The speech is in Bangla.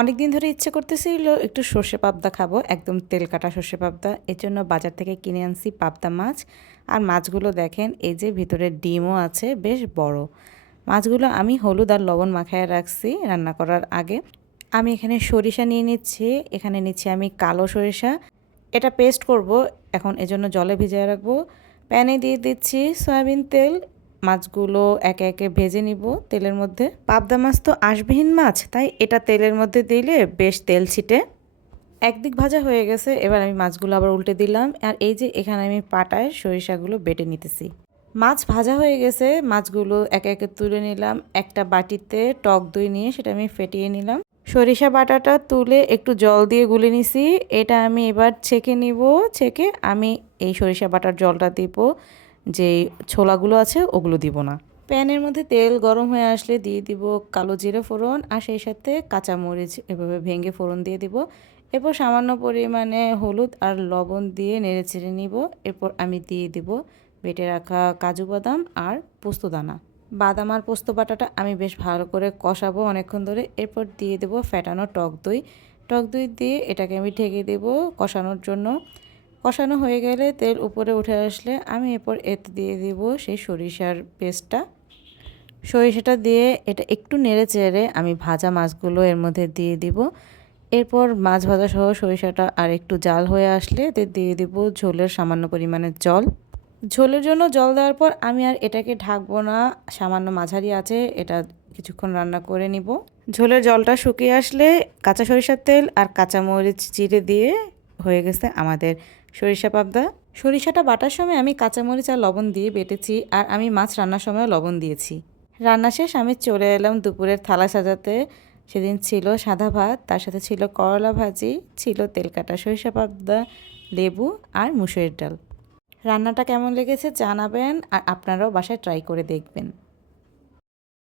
অনেক দিন ধরে ইচ্ছে করতেছিল একটু সর্ষে পাবদা খাবো, একদম তেল কাটা সর্ষে পাবদা। এর জন্য বাজার থেকে কিনে আনছি পাবদা মাছ। আর মাছগুলো দেখেন, এই যে ভিতরে ডিমও আছে বেশ বড়। মাছগুলো আমি হলুদ আর লবণ মাখায় রাখছি রান্না করার আগে। আমি এখানে সরিষা নিয়ে নিচ্ছি, এখানে নিচ্ছি আমি কালো সরিষা। এটা পেস্ট করব এখন, এজন্য জলে ভিজিয়ে রাখবো। প্যানে দিয়ে দিচ্ছি সয়াবিন তেল। মাছগুলো একে একে ভেজে নিব তেলের মধ্যে। পাবদা মাছ তো আঁশবিহীন মাছ, তাই এটা তেলের মধ্যে দিলে বেশ তেল ছিটে। একদিক ভাজা হয়ে গেছে, এবার আমি মাছগুলো আবার উল্টে দিলাম। আর এই যে এখানে আমি পাটায় সরিষাগুলো বেটে নিতেছি। মাছ ভাজা হয়ে গেছে, মাছগুলো একে একে তুলে নিলাম। একটা বাটিতে টক দই নিয়ে সেটা আমি ফেটিয়ে নিলাম। সরিষা বাটাটা তুলে একটু জল দিয়ে গুলে নিছি। এটা আমি এবার ছেঁকে নিব। ছেঁকে আমি এই সরিষা বাটার জলটা দিব, যে ছোলাগুলো আছে ওগুলো দিব না। প্যানের মধ্যে তেল গরম হয়ে আসলে দিয়ে দিব কালো জিরে ফোড়ন, আর সেই সাথে কাঁচামরিচ এভাবে ভেঙে ফোড়ন দিয়ে দিব। এরপর সামান্য পরিমাণে হলুদ আর লবণ দিয়ে নেড়ে চেড়ে নিব। এরপর আমি দিয়ে দিব বেটে রাখা কাজু বাদাম আর পোস্তদানা। বাদাম আর পোস্ত বাটাটা আমি বেশ ভালো করে কষাবো অনেকক্ষণ ধরে। এরপর দিয়ে দেবো ফ্যাটানো টক দই। টক দই দিয়ে এটাকে আমি ঢেকে দেবো কষানোর জন্য। কষানো হয়ে গেলে তেল উপরে উঠে আসলে আমি এরপর এতে দিয়ে দেব সেই সরিষার পেস্টটা। সরিষাটা দিয়ে এটা একটু নেড়ে চেড়ে আমি ভাজা মাছগুলো এর মধ্যে দিয়ে দিব। এরপর মাছ ভাজা সহ সরিষাটা আর একটু জাল হয়ে আসলে এতে দিয়ে দিব ঝোলের সামান্য পরিমাণে জল। ঝোলের জন্য জল দেওয়ার পর আমি আর এটাকে ঢাকবো না, সামান্য মাঝারি আছে এটা কিছুক্ষণ রান্না করে নিব। ঝোলের জলটা শুকিয়ে আসলে কাঁচা সরিষার তেল আর কাঁচামরিচ চিড়ে দিয়ে হয়ে গেছে আমাদের সরিষা পাবদা। সরিষাটা বাটার সময় আমি কাঁচামরিচ আর লবণ দিয়ে বেটেছি, আর আমি মাছ রান্নার সময় লবণ দিয়েছি। রান্না শেষ আমি চলে এলাম দুপুরের থালা সাজাতে। সেদিন ছিল সাদা ভাত, তার সাথে ছিল করলা ভাজি, ছিল তেল কাটা সরিষা পাবদা, লেবু আর মুসুরির ডাল। রান্নাটা কেমন লেগেছে জানাবেন, আর আপনারাও বাসায় ট্রাই করে দেখবেন।